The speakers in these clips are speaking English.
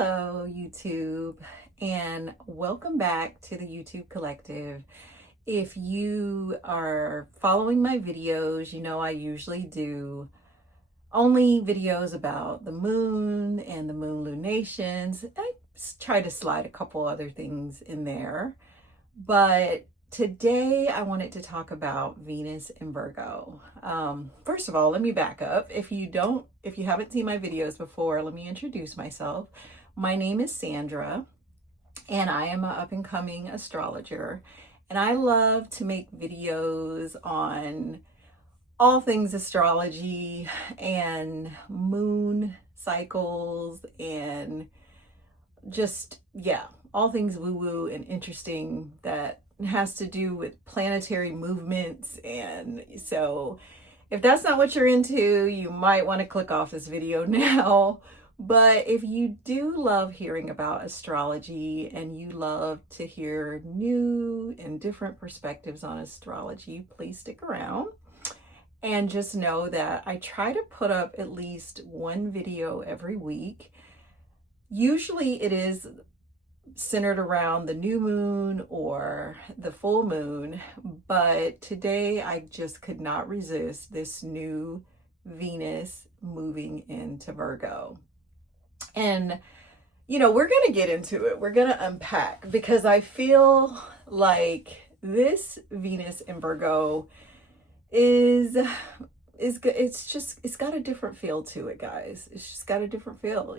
Hello, YouTube, and welcome back to the YouTube Collective. If you are following my videos, you know I usually do only videos about the moon and the moon lunations. I try to slide a couple other things in there, but today I wanted to talk about Venus and Virgo. First of all, let me back up. If you haven't seen my videos before, let me introduce myself. My name is Sandra, and I am an up and coming astrologer. And I love to make videos on all things astrology and moon cycles and just, yeah, all things woo woo and interesting that has to do with planetary movements. And so, if that's not what you're into, you might want to click off this video now. But if you do love hearing about astrology and you love to hear new and different perspectives on astrology, please stick around. And just know that I try to put up at least one video every week. Usually it is centered around the new moon or the full moon, but today I just could not resist this new Venus moving into Virgo. And we're going to get into it. We're going to unpack because I feel like this Venus in Virgo is it's got a different feel to it, guys. It's just got a different feel.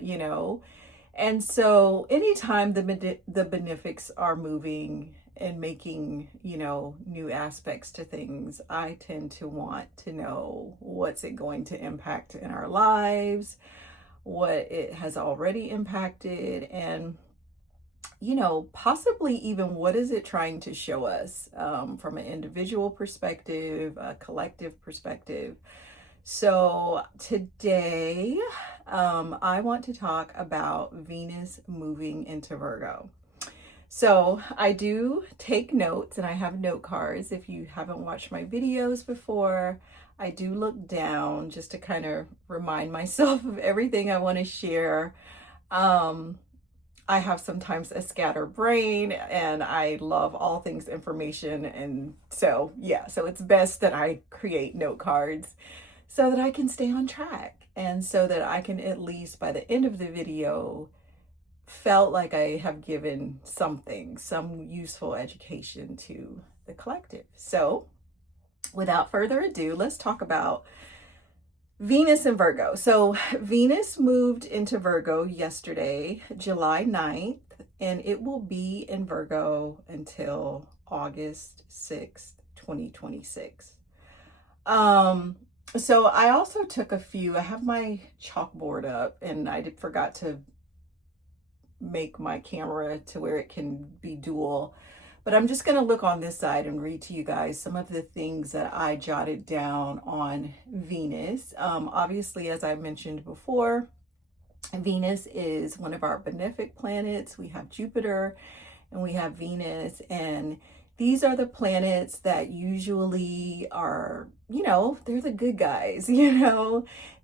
And so anytime the benefics are moving and making, new aspects to things, I tend to want to know what's it going to impact in our lives, what it has already impacted, and, possibly even what is it trying to show us from an individual perspective, a collective perspective. So today, I want to talk about Venus moving into Virgo. So I do take notes and I have note cards. If you haven't watched my videos before, I do look down just to kind of remind myself of everything I want to share. I have sometimes a scattered brain and I love all things information. And so, yeah, so it's best that I create note cards so that I can stay on track and so that I can, at least by the end of the video, felt like I have given some useful education to the collective. So without further ado, let's talk about Venus and Virgo. So Venus moved into Virgo yesterday, July 9th, and it will be in Virgo until August 6th, 2026. So I also took I have my chalkboard up and I forgot to make my camera to where it can be dual. But I'm just going to look on this side and read to you guys some of the things that I jotted down on Venus. Obviously, as I mentioned before, Venus is one of our benefic planets. We have Jupiter and we have Venus, and these are the planets that usually are, they're the good guys,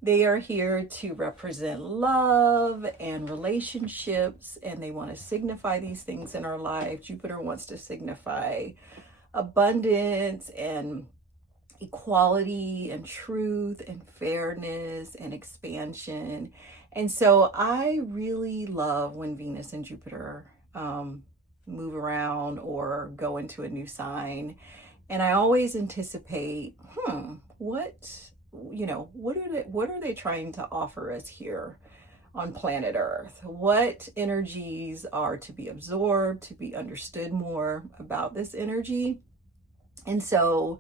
They are here to represent love and relationships, and they want to signify these things in our life. Jupiter wants to signify abundance and equality and truth and fairness and expansion. And so I really love when Venus and Jupiter move around or go into a new sign. And I always anticipate, what are they trying to offer us here on planet Earth? What energies are to be absorbed, to be understood more about this energy? And so,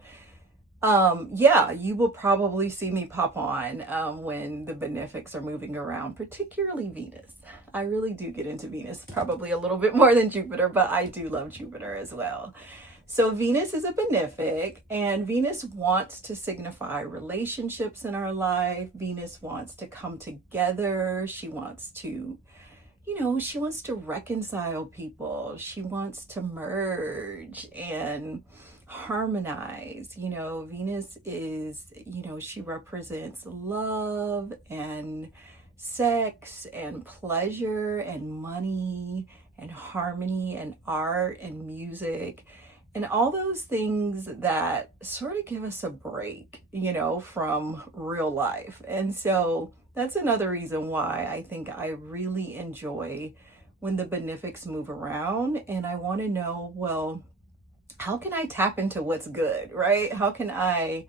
you will probably see me pop on when the benefics are moving around, particularly Venus. I really do get into Venus, probably a little bit more than Jupiter, but I do love Jupiter as well. So Venus is a benefic, and Venus wants to signify relationships in our life. Venus wants to come together. She wants to, she wants to reconcile people. She wants to merge and harmonize. Venus is, she represents love and sex and pleasure and money and harmony and art and music and all those things that sort of give us a break, from real life. And so that's another reason why I think I really enjoy when the benefics move around, and I want to know, well, how can I tap into what's good, right? How can I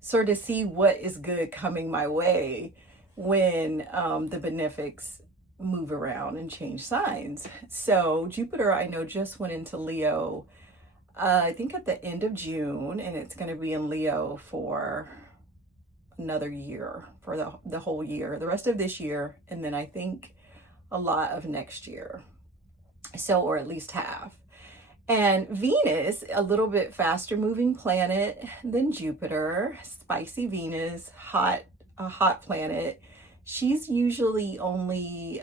sort of see what is good coming my way when the benefics move around and change signs? So Jupiter, I know, just went into Leo, I think at the end of June, and it's going to be in Leo for another year, for the whole year, the rest of this year, and then I think a lot of next year. So, or at least half. And Venus, a little bit faster moving planet than Jupiter, spicy Venus, a hot planet. She's usually only,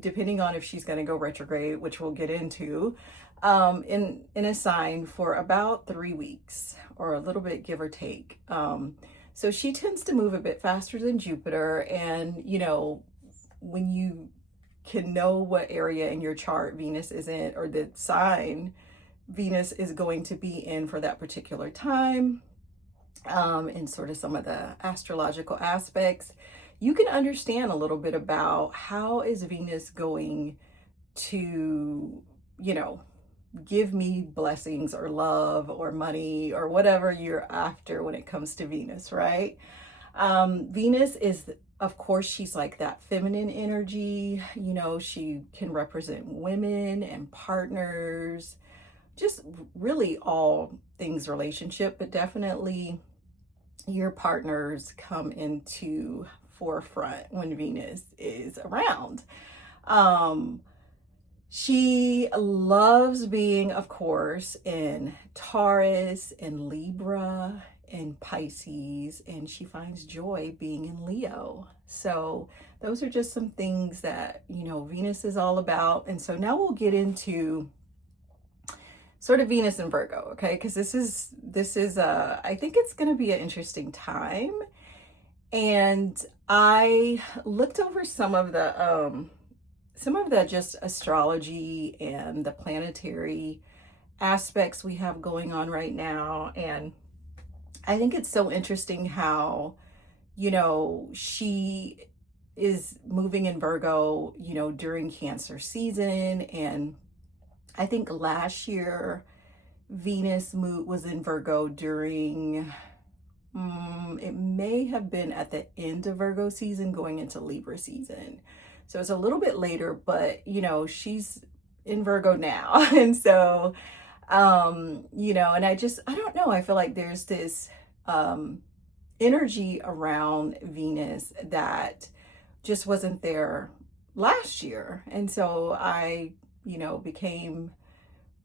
depending on if she's going to go retrograde, which we'll get into, in a sign for about 3 weeks, or a little bit, give or take. So she tends to move a bit faster than Jupiter. And, when you can know what area in your chart Venus is in, or the sign Venus is going to be in for that particular time, and sort of some of the astrological aspects, you can understand a little bit about how is Venus going to, give me blessings or love or money or whatever you're after when it comes to Venus, right? Venus is, of course, she's like that feminine energy. She can represent women and partners, just really all things relationship, but definitely your partners come into forefront when Venus is around. She loves being, of course, in Taurus and Libra and Pisces, and she finds joy being in Leo. So those are just some things that, Venus is all about. And so now we'll get into sort of Venus and Virgo, okay? Because this is I think it's going to be an interesting time. And I looked over some of the just astrology and the planetary aspects we have going on right now. And I think it's so interesting how, she is moving in Virgo, during Cancer season. And I think last year Venus was in Virgo during, it may have been at the end of Virgo season going into Libra season. So it's a little bit later, but she's in Virgo now. And so, and I don't know, I feel like there's this energy around Venus that just wasn't there last year. And so I, became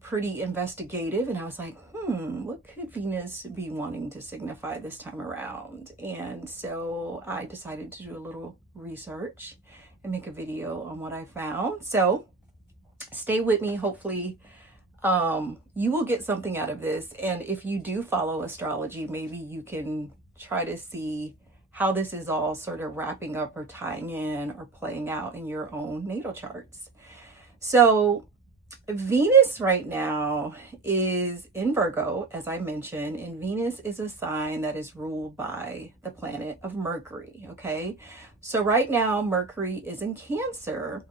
pretty investigative, and I was like, what could Venus be wanting to signify this time around? And so I decided to do a little research and make a video on what I found. So stay with me. Hopefully you will get something out of this. And if you do follow astrology, maybe you can try to see how this is all sort of wrapping up or tying in or playing out in your own natal charts. So Venus right now is in Virgo, as I mentioned, and Venus is a sign that is ruled by the planet of Mercury, okay? So right now, Mercury is in Cancer,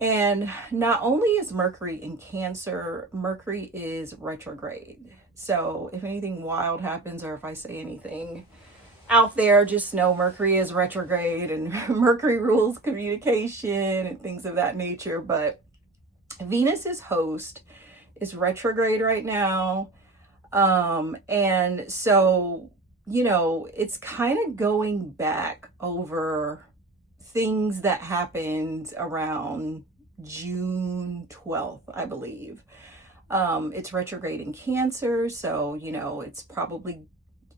and not only is Mercury in Cancer, Mercury is retrograde. So if anything wild happens, or if I say anything out there, just know Mercury is retrograde, and Mercury rules communication and things of that nature. But Venus's host is retrograde right now. And so, it's kind of going back over things that happened around June 12th, I believe. It's retrograde in Cancer. So, it's probably,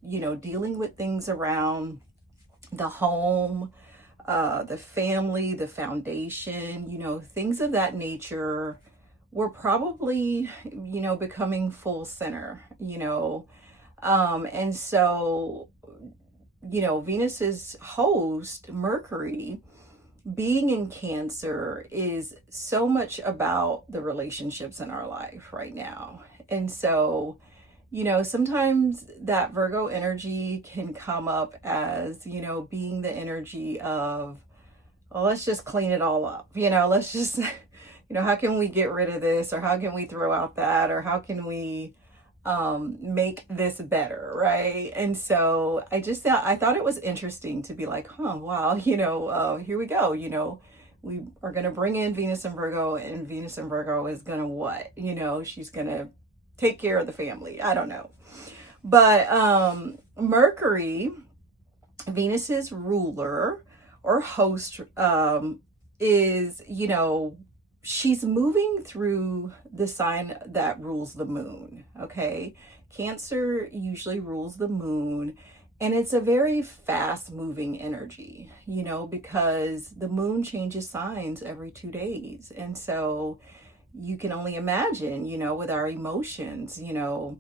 dealing with things around the home, the family, the foundation, things of that nature were probably, becoming full center, and so, Venus's host, Mercury, being in Cancer is so much about the relationships in our life right now. And so, sometimes that Virgo energy can come up as, being the energy of, well, let's just clean it all up. Let's just, how can we get rid of this, or how can we throw out that, or how can we make this better, right? And so I thought it was interesting to be like, wow, here we go. We are going to bring in Venus and Virgo, and Venus and Virgo is going to what? She's going to take care of the family. I don't know. But Mercury, Venus's ruler or host, is, she's moving through the sign that rules the moon. Okay. Cancer usually rules the moon, and it's a very fast moving energy, because the moon changes signs every 2 days. And so you can only imagine, with our emotions, the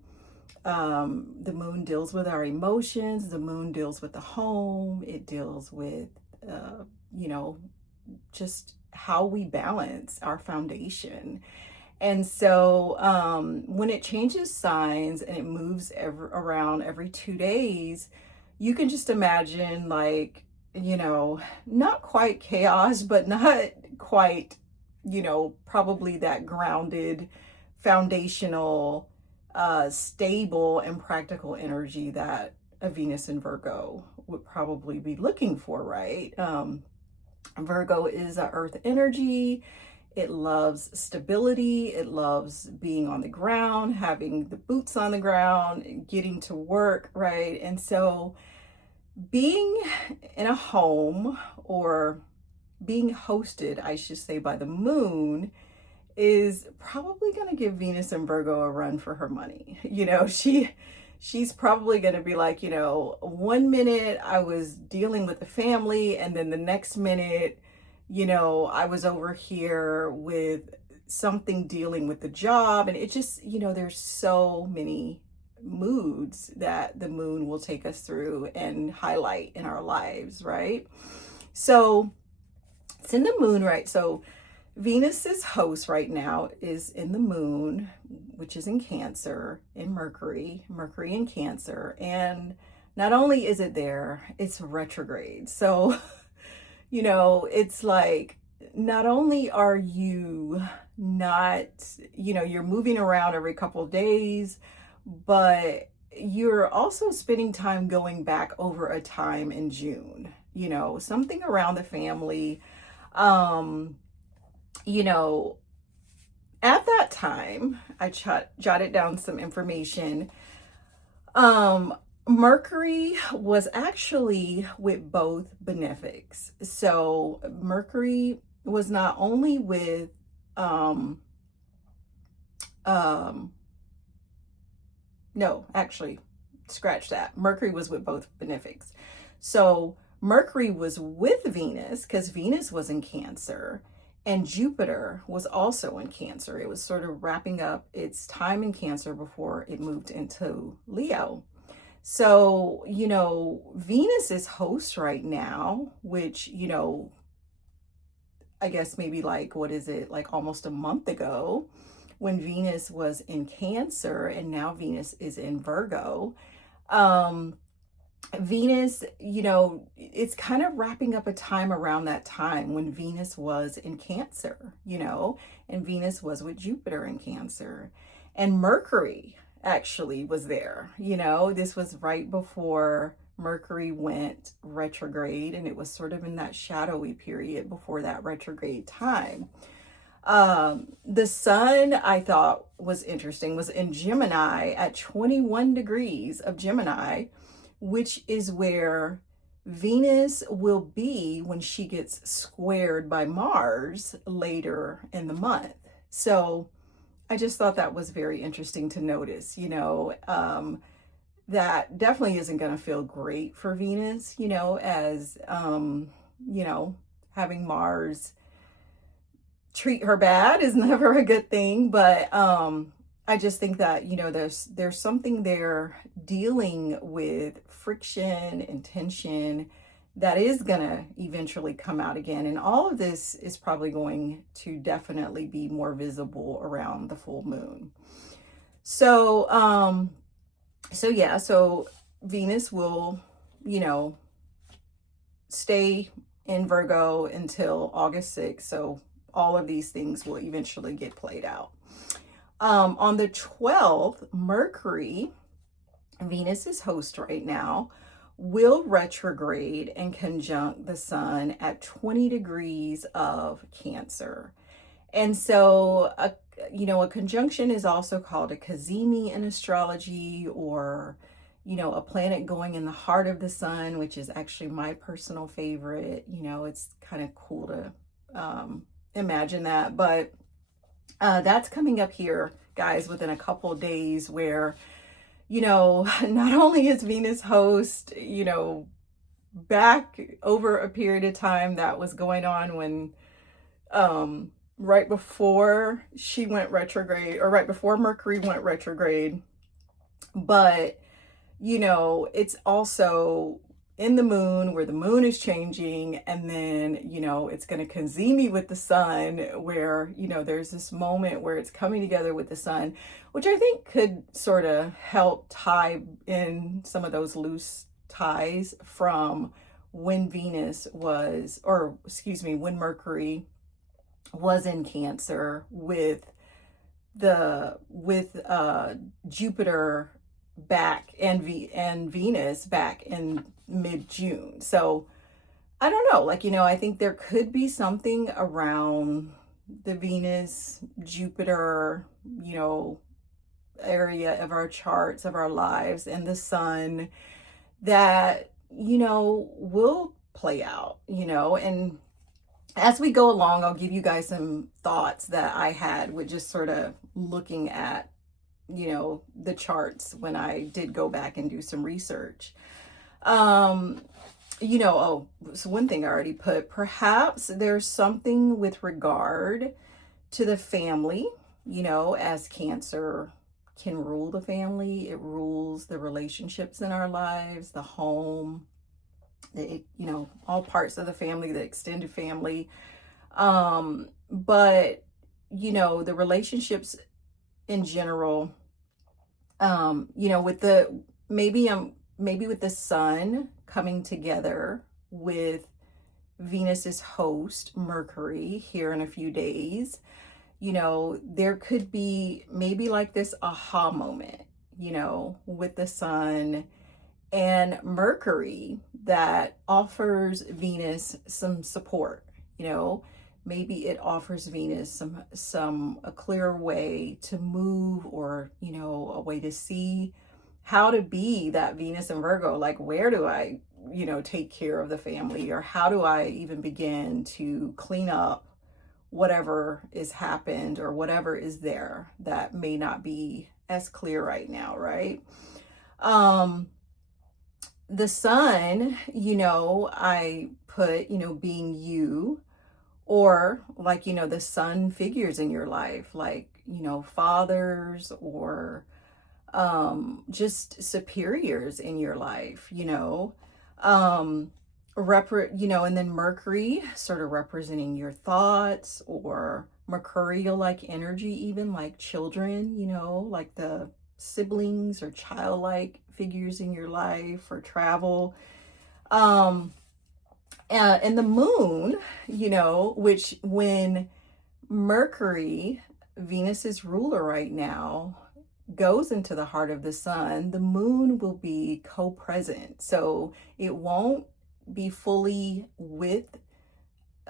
moon deals with our emotions, the moon deals with the home, it deals with, just how we balance our foundation. And so when it changes signs and it moves around every 2 days, you can just imagine, like, not quite chaos, but not quite, probably that grounded, foundational, stable and practical energy that a Venus in Virgo would probably be looking for, right? Virgo is a earth energy. It loves stability. It loves being on the ground, having the boots on the ground, getting to work, right? And so being in a home, or being hosted, I should say, by the moon is probably going to give Venus and Virgo a run for her money. She's probably going to be like, 1 minute I was dealing with the family, and then the next minute, I was over here with something dealing with the job. And it just, there's so many moods that the moon will take us through and highlight in our lives, right? So it's in the moon, right? So Venus's host right now is in the moon, which is in Cancer, in Mercury in Cancer. And not only is it there, it's retrograde. So, it's like, not only are you not, you're moving around every couple of days, but you're also spending time going back over a time in June, something around the family. At that time, I jotted down some information. Mercury was actually with both benefics. So Mercury was not only with, no, actually, scratch that. Mercury was with both benefics. So Mercury was with Venus, because Venus was in Cancer, and Jupiter was also in Cancer. It was sort of wrapping up its time in Cancer before it moved into Leo. So, Venus is host right now, which, I guess maybe like, what is it, like almost a month ago, when Venus was in Cancer, and now Venus is in Virgo. Venus, it's kind of wrapping up a time around that time when Venus was in Cancer, and Venus was with Jupiter in Cancer. And Mercury actually was there, this was right before Mercury went retrograde, and it was sort of in that shadowy period before that retrograde time. The sun, I thought was interesting, was in Gemini at 21 degrees of Gemini, which is where Venus will be when she gets squared by Mars later in the month. So I just thought that was very interesting to notice, that definitely isn't going to feel great for Venus, as, having Mars treat her bad is never a good thing. But I just think that, there's something there dealing with friction and tension that is going to eventually come out again. And all of this is probably going to definitely be more visible around the full moon. So, so Venus will, stay in Virgo until August 6th. So all of these things will eventually get played out. On the 12th, Mercury, Venus's host right now, will retrograde and conjunct the sun at 20 degrees of Cancer. And so, a conjunction is also called a cazimi in astrology, or, a planet going in the heart of the sun, which is actually my personal favorite. It's kind of cool to imagine that. But that's coming up here, guys, within a couple of days, where, not only is Venus host, back over a period of time that was going on when, right before she went retrograde, or right before Mercury went retrograde, but, it's also in the moon, where the moon is changing, and then, it's going to cazimi with the sun, where, there's this moment where it's coming together with the sun, which I think could sort of help tie in some of those loose ties from when when Mercury was in Cancer with Jupiter back and Venus back in mid-June. So I don't know, I think there could be something around the Venus Jupiter, area of our charts, of our lives, and the sun that, will play out, and as we go along, I'll give you guys some thoughts that I had with just sort of looking at, the charts when I did go back and do some research. So one thing I already put, perhaps there's something with regard to the family, as Cancer can rule the family. It rules the relationships in our lives, the home, all parts of the family, the extended family. But, the relationships in general, with maybe with the sun coming together with Venus's host, Mercury, here in a few days, there could be maybe like this aha moment, with the sun and Mercury that offers Venus some support. Maybe it offers Venus a clearer way to move, or a way to see how to be that Venus in Virgo. Like, where do I take care of the family, or how do I even begin to clean up whatever is happened, or whatever is there that may not be as clear right now, right? The sun, I put, being you, or the sun figures in your life, fathers, or just superiors in your life, and then Mercury sort of representing your thoughts, or mercurial like energy, even like children, like the siblings or childlike figures in your life, or travel. And the moon, which when Mercury, Venus's ruler right now, goes into the heart of the sun, the moon will be co-present. So it won't be fully with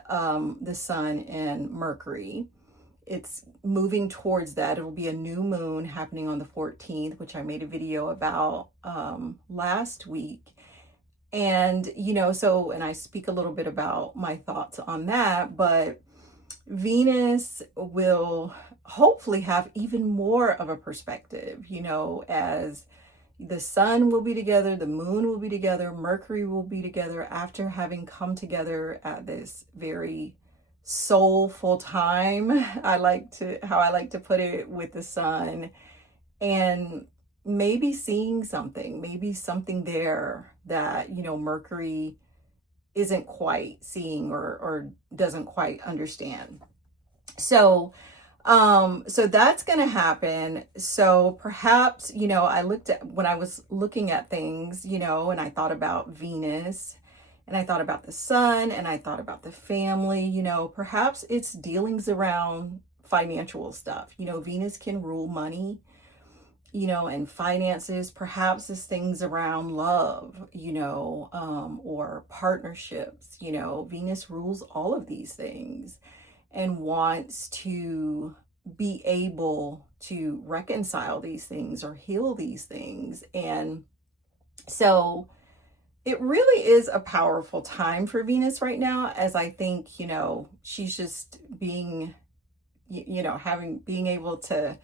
the sun and Mercury. It's moving towards that. It will be a new moon happening on the 14th, which I made a video about last week. And, and I speak a little bit about my thoughts on that, but Venus will hopefully have even more of a perspective, as the sun will be together, the moon will be together, Mercury will be together after having come together at this very soulful time. How I like to put it, with the sun, and maybe seeing something there that, Mercury isn't quite seeing or doesn't quite understand. So so that's going to happen. So perhaps, I looked at, when I was looking at things, and I thought about Venus, and I thought about the sun, and I thought about the family, perhaps it's dealings around financial stuff. Venus can rule money, and finances. Perhaps it's things around love, or partnerships. Venus rules all of these things and wants to be able to reconcile these things or heal these things. And so it really is a powerful time for Venus right now, as I think, she's just being, being able to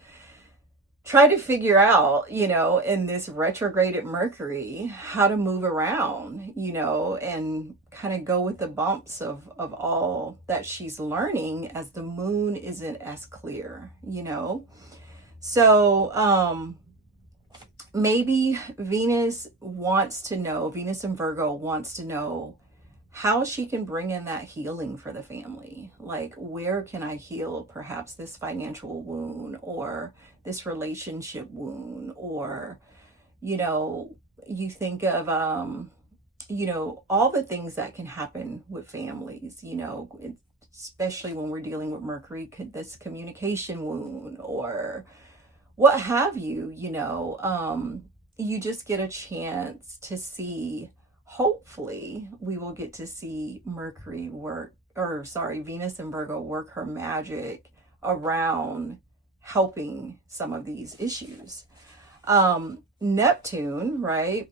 try to figure out, in this retrograded Mercury, how to move around, and kind of go with the bumps of all that she's learning, as the moon isn't as clear, So maybe Venus and Virgo wants to know how she can bring in that healing for the family. Like, where can I heal perhaps this financial wound, or this relationship wound, or, you think of, all the things that can happen with families, especially when we're dealing with Mercury, this communication wound, or what have you, you just get a chance to see, hopefully we will get to see Venus and Virgo work her magic around helping some of these issues. Neptune, right?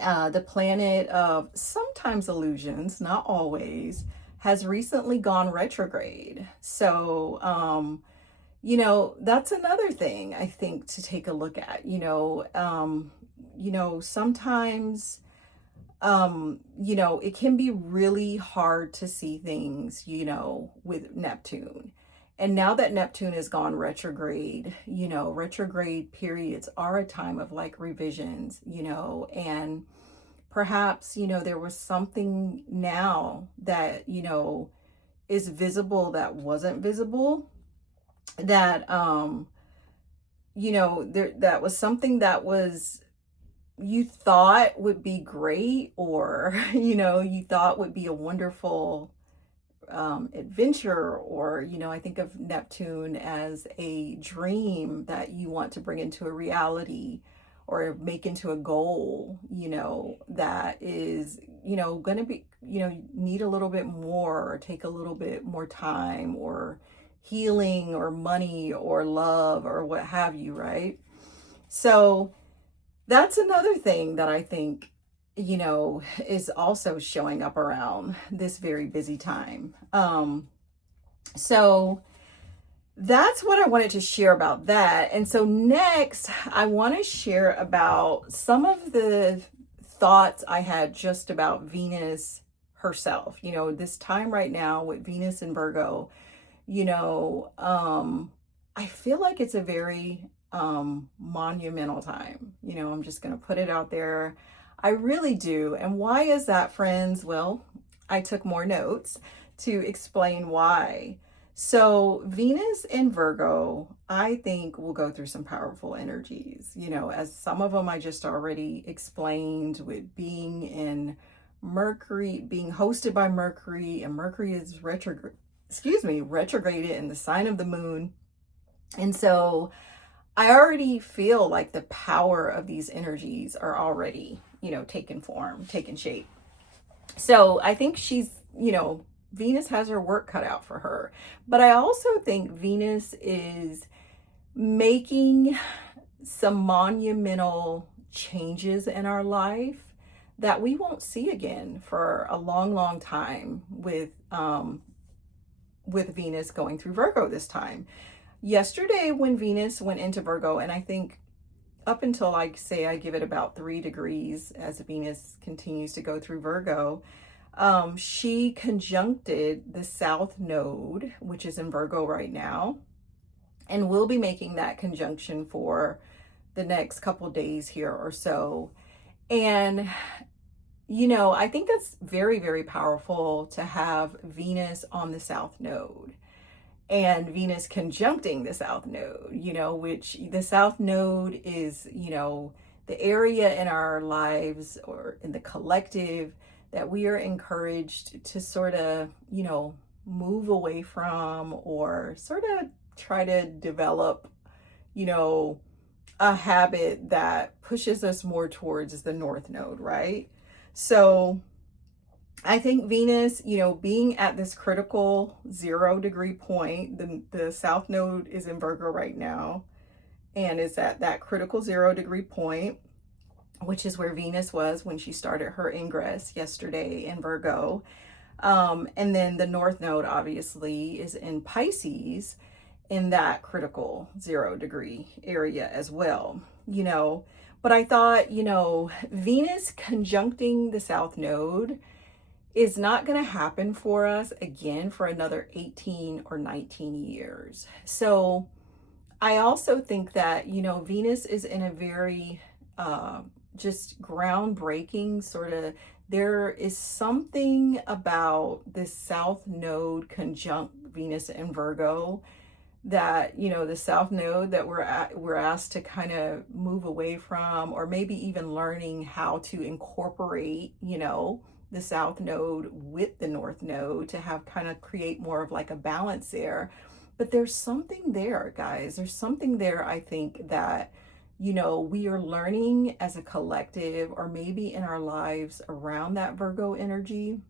The planet of sometimes illusions, not always, has recently gone retrograde. So, that's another thing I think to take a look at. Sometimes, it can be really hard to see things, with Neptune. And now that Neptune has gone retrograde, retrograde periods are a time of like revisions, and perhaps, there was something now that, is visible that wasn't visible, that, that was something that was, you thought would be great, or, you thought would be a wonderful adventure, or, I think of Neptune as a dream that you want to bring into a reality or make into a goal, that is, going to be, need a little bit more, or take a little bit more time, or healing, or money, or love, or what have you, right? So that's another thing that I think, is also showing up around this very busy time. So that's what I wanted to share about that. And so next, I want to share about some of the thoughts I had just about Venus herself. This time right now with Venus and Virgo, I feel like it's a very monumental time. I'm just going to put it out there. I really do. And why is that, friends? Well, I took more notes to explain why. So Venus and Virgo, I think, will go through some powerful energies, as some of them I just already explained, with being in Mercury, being hosted by Mercury, and Mercury is retrograded in the sign of the moon. And so I already feel like the power of these energies are already, taking form, taking shape. So I think she's, Venus has her work cut out for her. But I also think Venus is making some monumental changes in our life that we won't see again for a long, long time, with Venus going through Virgo this time. Yesterday, when Venus went into Virgo, and I think up until I give it about 3 degrees as Venus continues to go through Virgo, she conjuncted the South Node, which is in Virgo right now, and we'll be making that conjunction for the next couple days here or so. And I think that's very, very powerful to have Venus on the South Node and Venus conjuncting the South Node, which the South Node is, the area in our lives or in the collective that we are encouraged to sort of, move away from or sort of try to develop, a habit that pushes us more towards the North Node, right? So I think Venus, being at this critical 0 degree point, the South Node is in Virgo right now, and it's at that critical 0 degree point, which is where Venus was when she started her ingress yesterday in Virgo. And then the North Node obviously is in Pisces in that critical 0 degree area as well, But I thought, Venus conjuncting the South Node is not going to happen for us again for another 18 or 19 years. So I also think that, Venus is in a very just groundbreaking sort of, there is something about this South Node conjunct Venus and Virgo that, the South Node that we're asked to kind of move away from, or maybe even learning how to incorporate, the South Node with the North Node to have kind of create more of like a balance there. But there's something there, guys. There's something there, I think, that, we are learning as a collective or maybe in our lives around that Virgo energy,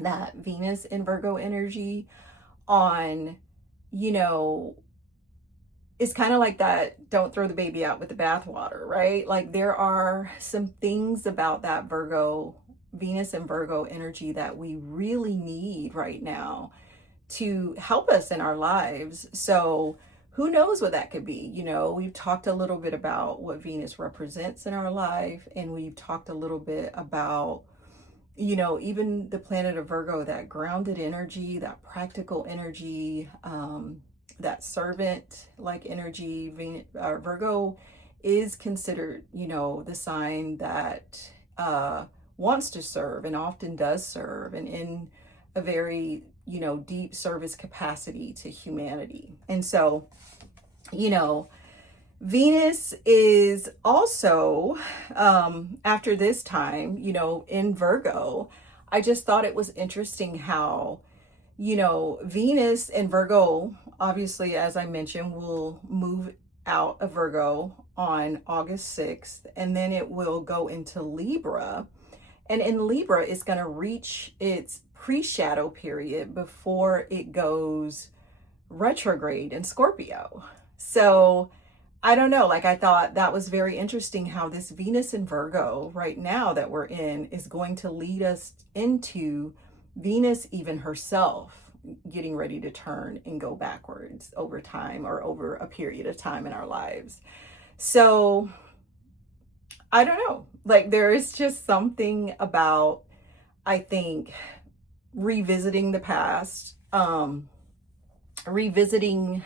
that Venus in Virgo energy on, it's kind of like that, don't throw the baby out with the bathwater, right? Like there are some things about that Venus and Virgo energy that we really need right now to help us in our lives. So who knows what that could be? We've talked a little bit about what Venus represents in our life, and we've talked a little bit about, even the planet of Virgo, that grounded energy, that practical energy, that servant-like energy. Virgo is considered, the sign that wants to serve and often does serve, and in a very, deep service capacity to humanity. And so, Venus is also, after this time, in Virgo. I just thought it was interesting how, Venus and Virgo, obviously, as I mentioned, will move out of Virgo on August 6th, and then it will go into Libra. And in Libra, it's going to reach its pre-shadow period before it goes retrograde in Scorpio. So I don't know, like I thought that was very interesting how this Venus in Virgo right now that we're in is going to lead us into Venus even herself getting ready to turn and go backwards over time or over a period of time in our lives. So I don't know, like there is just something about, I think, revisiting the past, revisiting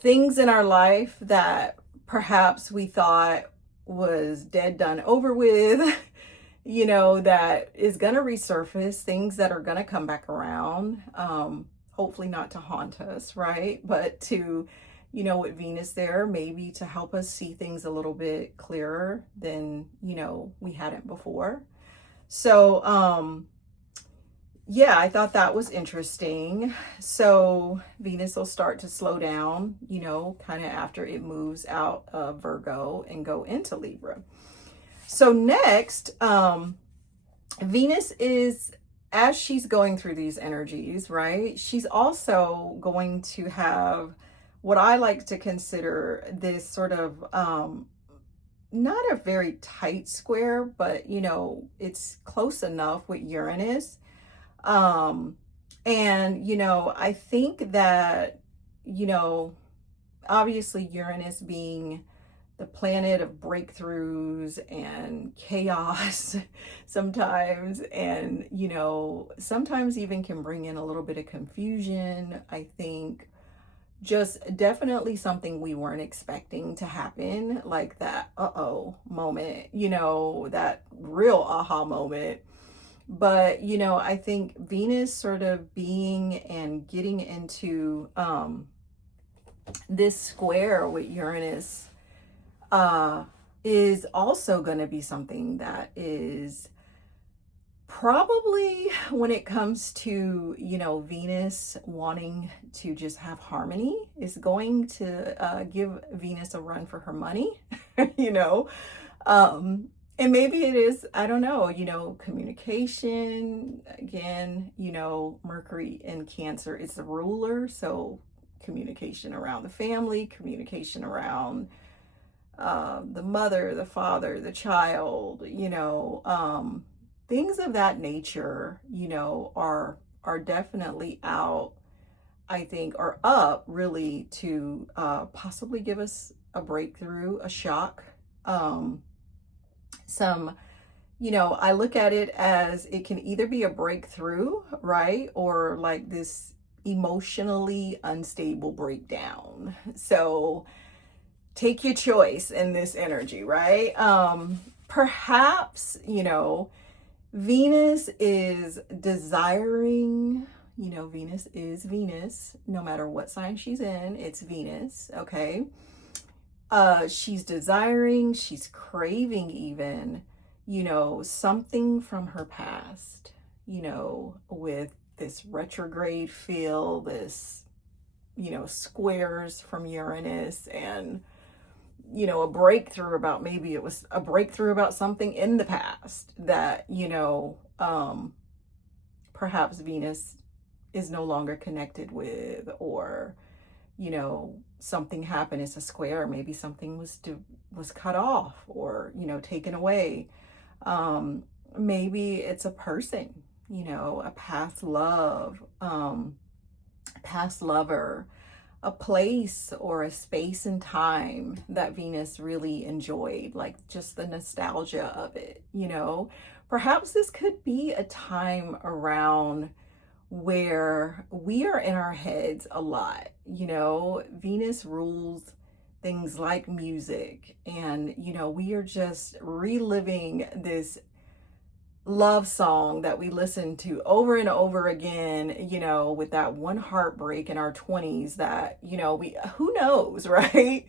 things in our life that perhaps we thought was dead, done, over with, that is going to resurface, things that are going to come back around, hopefully not to haunt us, right? But to, with Venus there, maybe to help us see things a little bit clearer than, we hadn't before. So, yeah, I thought that was interesting. So Venus will start to slow down, kind of after it moves out of Virgo and go into Libra. So next, Venus is, as she's going through these energies, right, she's also going to have what I like to consider this sort of, not a very tight square, but, it's close enough with Uranus. And, I think that, obviously Uranus being the planet of breakthroughs and chaos sometimes, and, sometimes even can bring in a little bit of confusion. I think, just definitely something we weren't expecting to happen, like that uh-oh moment, that real aha moment. But I think Venus sort of being and getting into this square with Uranus uh is also going to be something that is probably, when it comes to Venus wanting to just have harmony, is going to give Venus a run for her money. you know um and maybe it is, I don't know, communication again. Mercury in Cancer is the ruler, so communication around the family, communication around the mother, the father, the child, things of that nature, are definitely out, I think, are up really to possibly give us a breakthrough, a shock. Some, I look at it as it can either be a breakthrough, right? Or like this emotionally unstable breakdown. So take your choice in this energy, right? Perhaps, Venus is desiring, Venus is Venus, no matter what sign she's in, it's Venus, okay? She's desiring, she's craving even, something from her past, with this retrograde feel, this, squares from Uranus, and a breakthrough about, maybe it was a breakthrough about something in the past that, perhaps Venus is no longer connected with, or, something happened, it's a square, maybe something was cut off, or, taken away. Maybe it's a person, a past love, past lover, a place or a space and time that Venus really enjoyed, like just the nostalgia of it, Perhaps this could be a time around where we are in our heads a lot, Venus rules things like music, and, we are just reliving this love song that we listen to over and over again, with that one heartbreak in our 20s that, who knows, right?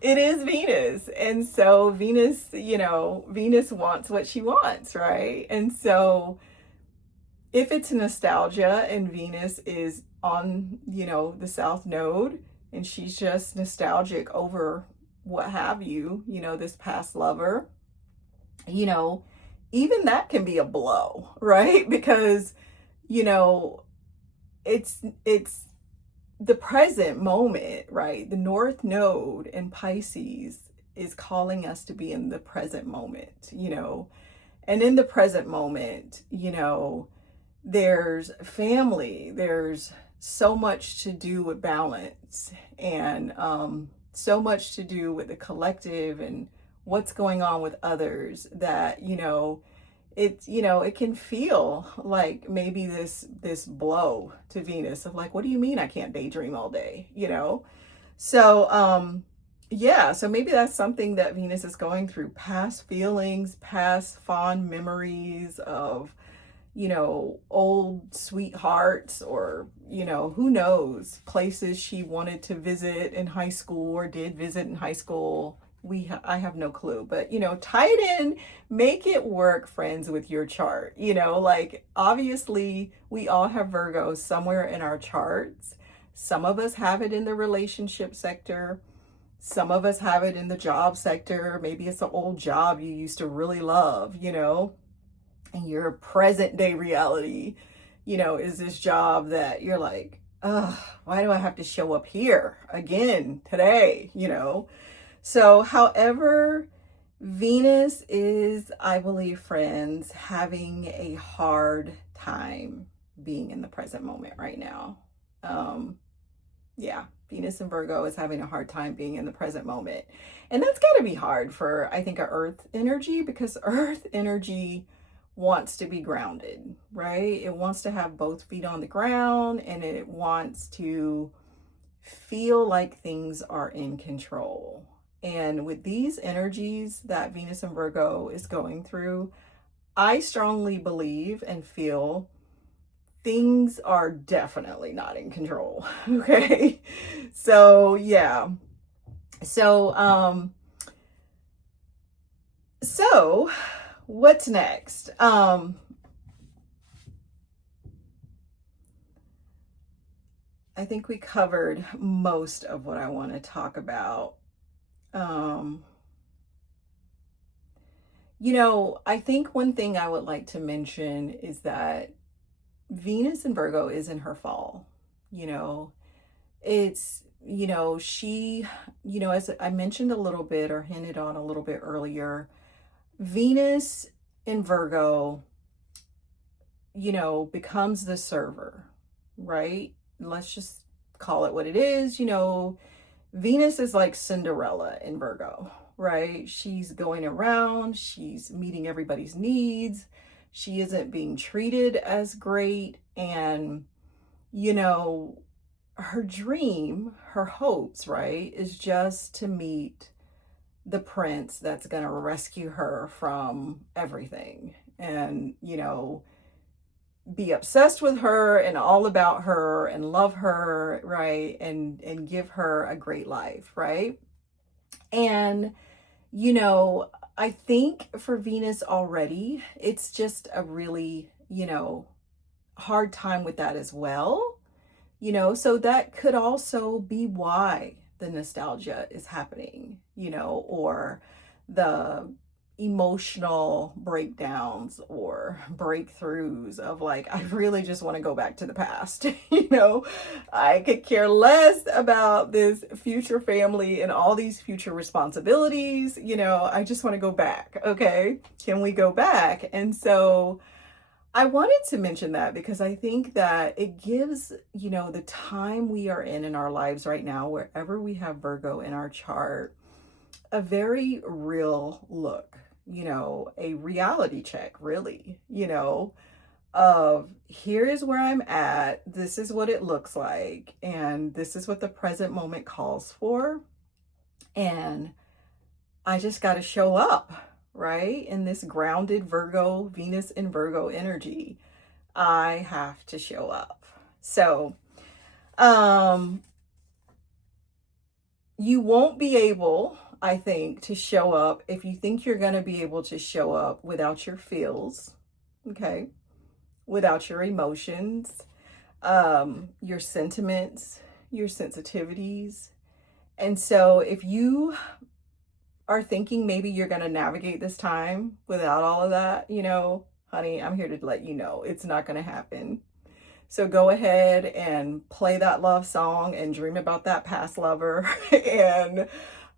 It is Venus. And so Venus, Venus wants what she wants, right? And so if it's nostalgia and Venus is on, the South Node, and she's just nostalgic over what have you, this past lover, even that can be a blow, right? Because, it's the present moment, right? The North Node in Pisces is calling us to be in the present moment, and in the present moment, there's family, there's so much to do with balance, and so much to do with the collective and what's going on with others, that it can feel like maybe this blow to Venus of like, what do you mean I can't daydream all day, so yeah, so maybe that's something that Venus is going through, past feelings, past fond memories of old sweethearts, or, who knows, places she wanted to visit in high school or did visit in high school. I have no clue, but, tie it in, make it work, friends, with your chart, like, obviously we all have Virgo somewhere in our charts. Some of us have it in the relationship sector. Some of us have it in the job sector. Maybe it's an old job you used to really love, and your present day reality, is this job that you're like, why do I have to show up here again today, So however, Venus is, I believe, friends, having a hard time being in the present moment right now. Yeah, Venus in Virgo is having a hard time being in the present moment. And that's got to be hard for, I think, a Earth energy, because Earth energy wants to be grounded, right? It wants to have both feet on the ground, and it wants to feel like things are in control. And with these energies that Venus and Virgo is going through, I strongly believe and feel things are definitely not in control. Okay. So, yeah. So, so what's next? I think we covered most of what I want to talk about. I think one thing I would like to mention is that Venus in Virgo is in her fall. You know, it's, she, as I mentioned a little bit or hinted on a little bit earlier, Venus in Virgo, becomes the server, right? Let's just call it what it is. Venus is like Cinderella in Virgo, right? She's going around, she's meeting everybody's needs. She isn't being treated as great. And, her dream, her hopes, right, is just to meet the prince that's going to rescue her from everything and, be obsessed with her and all about her and love her, right? And give her a great life, right? And, I think for Venus already, it's just a really, hard time with that as well. So that could also be why the nostalgia is happening, or the emotional breakdowns or breakthroughs of like, I really just want to go back to the past. I could care less about this future family and all these future responsibilities. I just want to go back. Okay. Can we go back? And so I wanted to mention that because I think that it gives, the time we are in our lives right now, wherever we have Virgo in our chart, a very real look, a reality check, really, of here is where I'm at. This is what it looks like. And this is what the present moment calls for. And I just got to show up, right? In this grounded Virgo, Venus in Virgo energy, I have to show up. So, you won't be able, I think, to show up if you think you're going to be able to show up without your feels, okay? Without your emotions, your sentiments, your sensitivities. And so if you are thinking maybe you're going to navigate this time without all of that, honey, I'm here to let you know it's not going to happen. So go ahead and play that love song and dream about that past lover and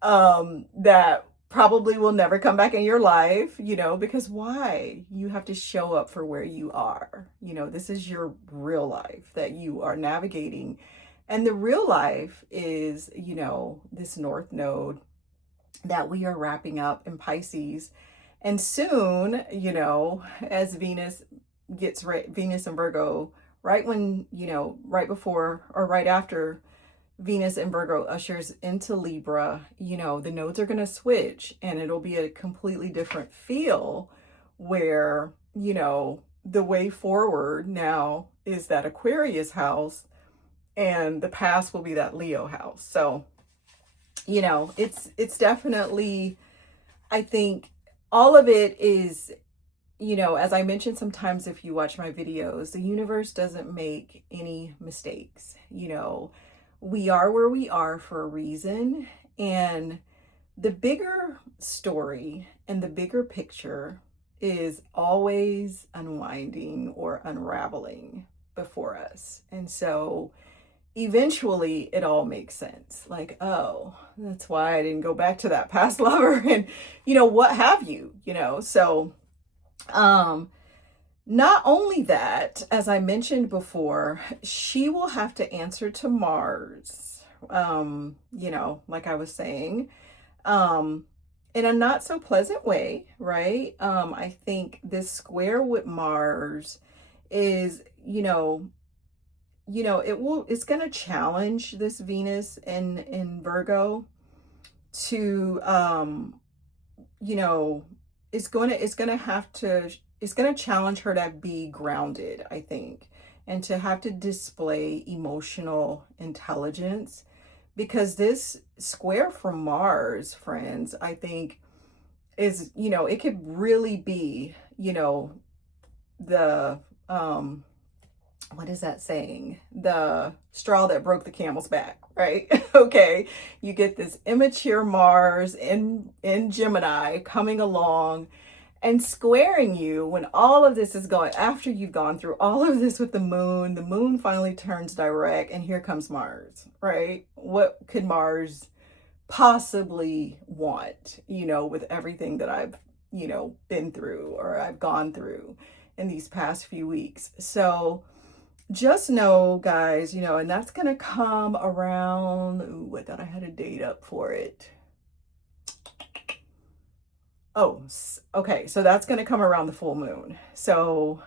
that probably will never come back in your life, because why? You have to show up for where you are. This is your real life that you are navigating. And the real life is, this North Node that we are wrapping up in Pisces. And soon, as Venus and Virgo, right when, right before or right after Venus and Virgo ushers into Libra, the nodes are going to switch and it'll be a completely different feel where, the way forward now is that Aquarius house and the past will be that Leo house. So, it's definitely, I think all of it is, as I mentioned, sometimes if you watch my videos, the universe doesn't make any mistakes. We are where we are for a reason. And the bigger story and the bigger picture is always unwinding or unraveling before us. And so eventually it all makes sense. Like, oh, that's why I didn't go back to that past lover and, what have you, so, not only that, as I mentioned before, she will have to answer to Mars, like I was saying, in a not so pleasant way, right? I think this square with Mars is, it's going to challenge this Venus in Virgo to, you know, it's going to challenge her to be grounded, I think, and to have to display emotional intelligence, because this square from Mars, friends, I think is, it could really be, the, what is that saying? The straw that broke the camel's back, right? Okay. You get this immature Mars in Gemini coming along and squaring you when all of this is going, after you've gone through all of this with the moon finally turns direct, and here comes Mars, right? What could Mars possibly want, with everything that I've, been through or I've gone through in these past few weeks? So just know, guys, and that's going to come around, ooh, I thought I had a date up for it. Oh, okay. So that's going to come around the full moon. So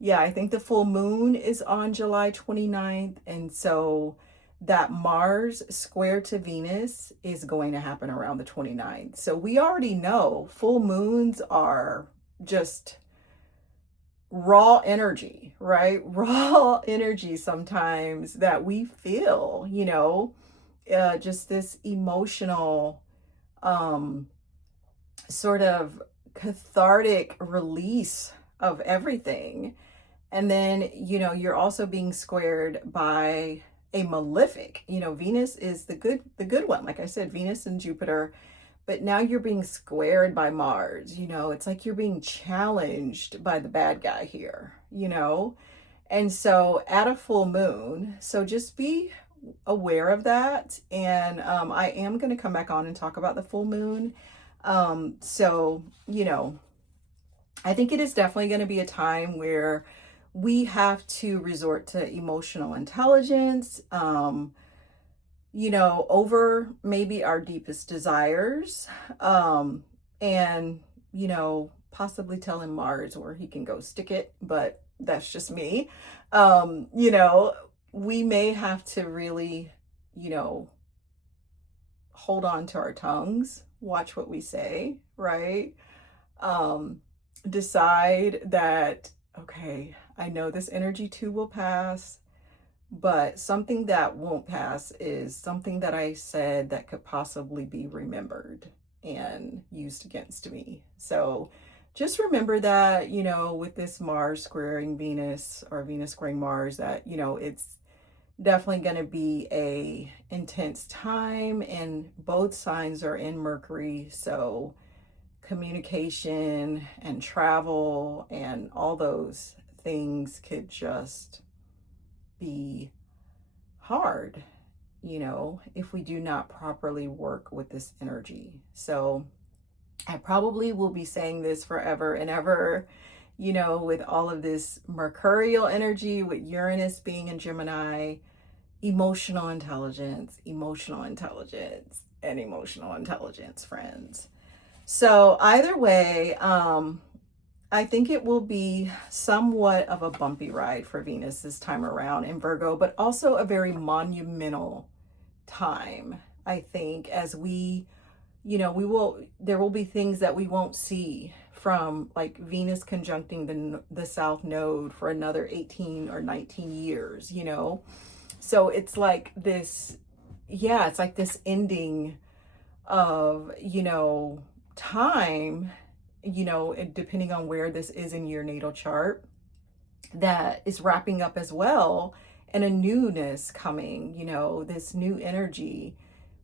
yeah, I think the full moon is on July 29th. And so that Mars square to Venus is going to happen around the 29th. So we already know full moons are just raw energy, right? Raw energy sometimes that we feel, just this emotional, sort of cathartic release of everything. And then, you're also being squared by a malefic. Venus is the good one. Like I said, Venus and Jupiter, but now you're being squared by Mars. It's like you're being challenged by the bad guy here, and so at a full moon, so just be aware of that. And I am going to come back on and talk about the full moon. So, I think it is definitely going to be a time where we have to resort to emotional intelligence, over maybe our deepest desires, and, possibly telling Mars where he can go stick it, but that's just me. We may have to really, hold on to our tongues, watch what we say, right? Decide that, okay, I know this energy too will pass, but something that won't pass is something that I said that could possibly be remembered and used against me. So just remember that, with this Mars squaring Venus, or Venus squaring Mars, that, it's definitely going to be a intense time, and both signs are in Mercury. So communication and travel and all those things could just be hard, if we do not properly work with this energy. So I probably will be saying this forever and ever, with all of this mercurial energy, with Uranus being in Gemini, emotional intelligence, and emotional intelligence, friends. So either way, I think it will be somewhat of a bumpy ride for Venus this time around in Virgo, but also a very monumental time, I think, as there will be things that we won't see, from like Venus conjuncting the South Node for another 18 or 19 years, So it's like this, it's like this ending of, time, depending on where this is in your natal chart, that is wrapping up as well, and a newness coming. This new energy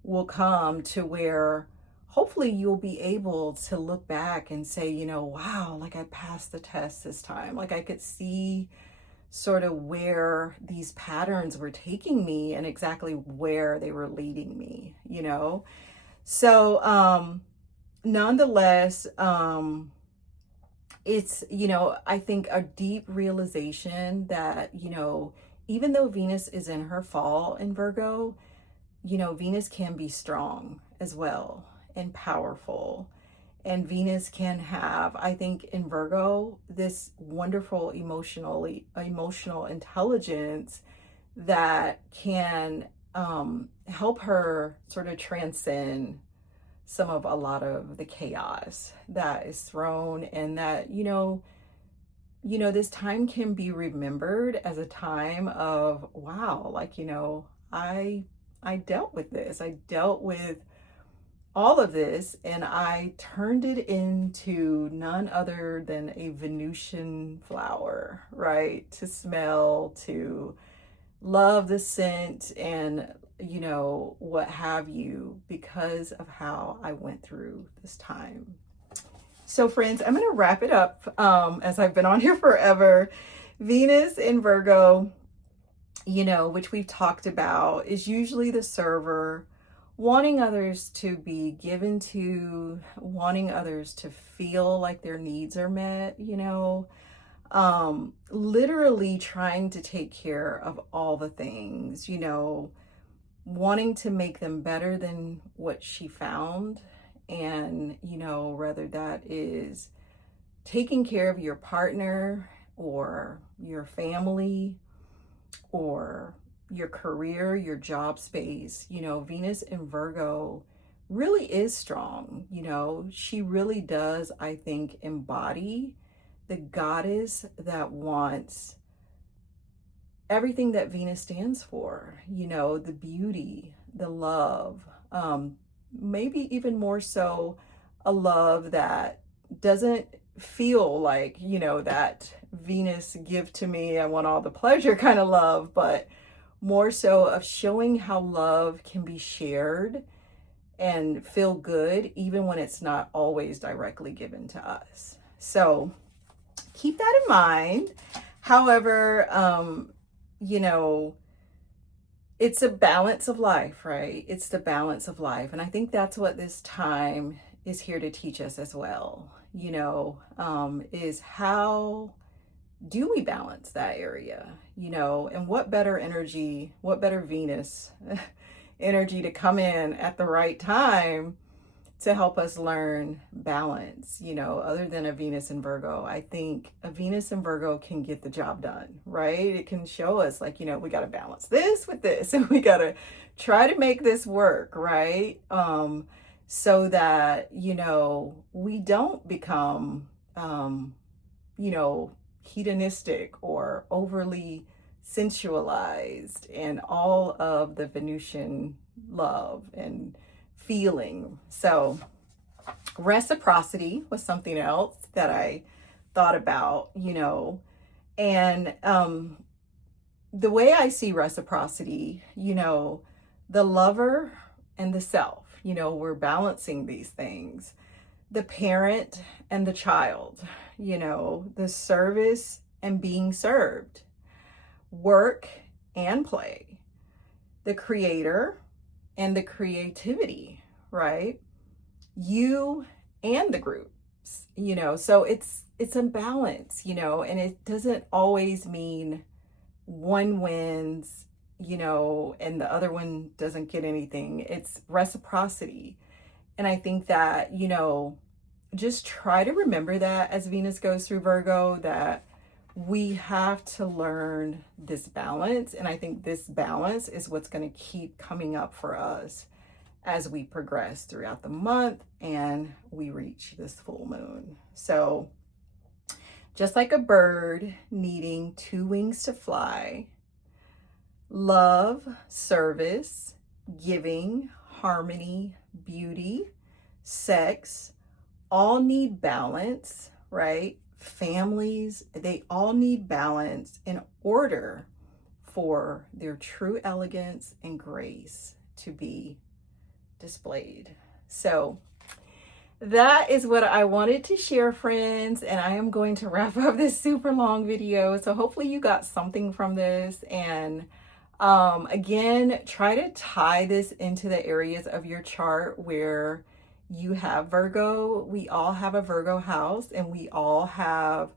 will come to where hopefully you'll be able to look back and say, wow, like I passed the test this time. Like I could see sort of where these patterns were taking me and exactly where they were leading me, So, nonetheless, it's, I think a deep realization that, even though Venus is in her fall in Virgo, Venus can be strong as well and powerful. And Venus can have, I think, in Virgo, this wonderful emotional intelligence that can help her sort of transcend a lot of the chaos that is thrown, and that, this time can be remembered as a time of, wow, like, I dealt with this. I dealt with all of this, and I turned it into none other than a Venusian flower, right? To smell, to love the scent, and what have you, because of how I went through this time. So friends, I'm going to wrap it up, as I've been on here forever. Venus in Virgo, which we've talked about, is usually the server, wanting others to be given to, wanting others to feel like their needs are met, literally trying to take care of all the things, wanting to make them better than what she found. And, whether that is taking care of your partner or your family or your career, your job space, Venus in Virgo really is strong. She really does, I think, embody the goddess that wants everything that Venus stands for, the beauty, the love, maybe even more so a love that doesn't feel like, that Venus give to me, I want all the pleasure kind of love, but more so of showing how love can be shared and feel good, even when it's not always directly given to us. So keep that in mind. However, it's a balance of life, right? It's the balance of life. And I think that's what this time is here to teach us as well, is how do we balance that area, and what better energy, what better Venus energy to come in at the right time to help us learn balance, other than a Venus in Virgo. I think a Venus in Virgo can get the job done, right? It can show us like, we got to balance this with this, and we got to try to make this work, right? So that, we don't become, hedonistic or overly sensualized and all of the Venusian love and feeling. So reciprocity was something else that I thought about, and the way I see reciprocity, the lover and the self, we're balancing these things, the parent and the child, the service and being served, work and play, the creator and the creativity, right? You and the groups, so it's a balance, and it doesn't always mean one wins, and the other one doesn't get anything. It's reciprocity. And I think that, just try to remember that as Venus goes through Virgo, that we have to learn this balance. And I think this balance is what's going to keep coming up for us as we progress throughout the month and we reach this full moon. So just like a bird needing two wings to fly, love, service, giving, harmony, beauty, sex, all need balance, right? Families, they all need balance in order for their true elegance and grace to be displayed. So that is what I wanted to share, friends, and I am going to wrap up this super long video. So hopefully you got something from this, and again, try to tie this into the areas of your chart where you have Virgo. We all have a Virgo house, and we all have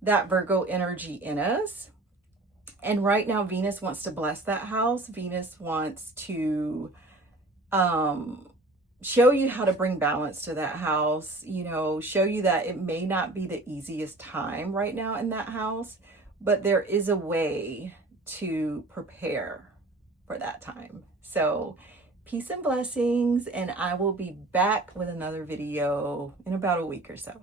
that Virgo energy in us. And right now, Venus wants to bless that house. Venus wants to show you how to bring balance to that house, show you that it may not be the easiest time right now in that house, but there is a way to prepare for that time. So peace and blessings, and I will be back with another video in about a week or so.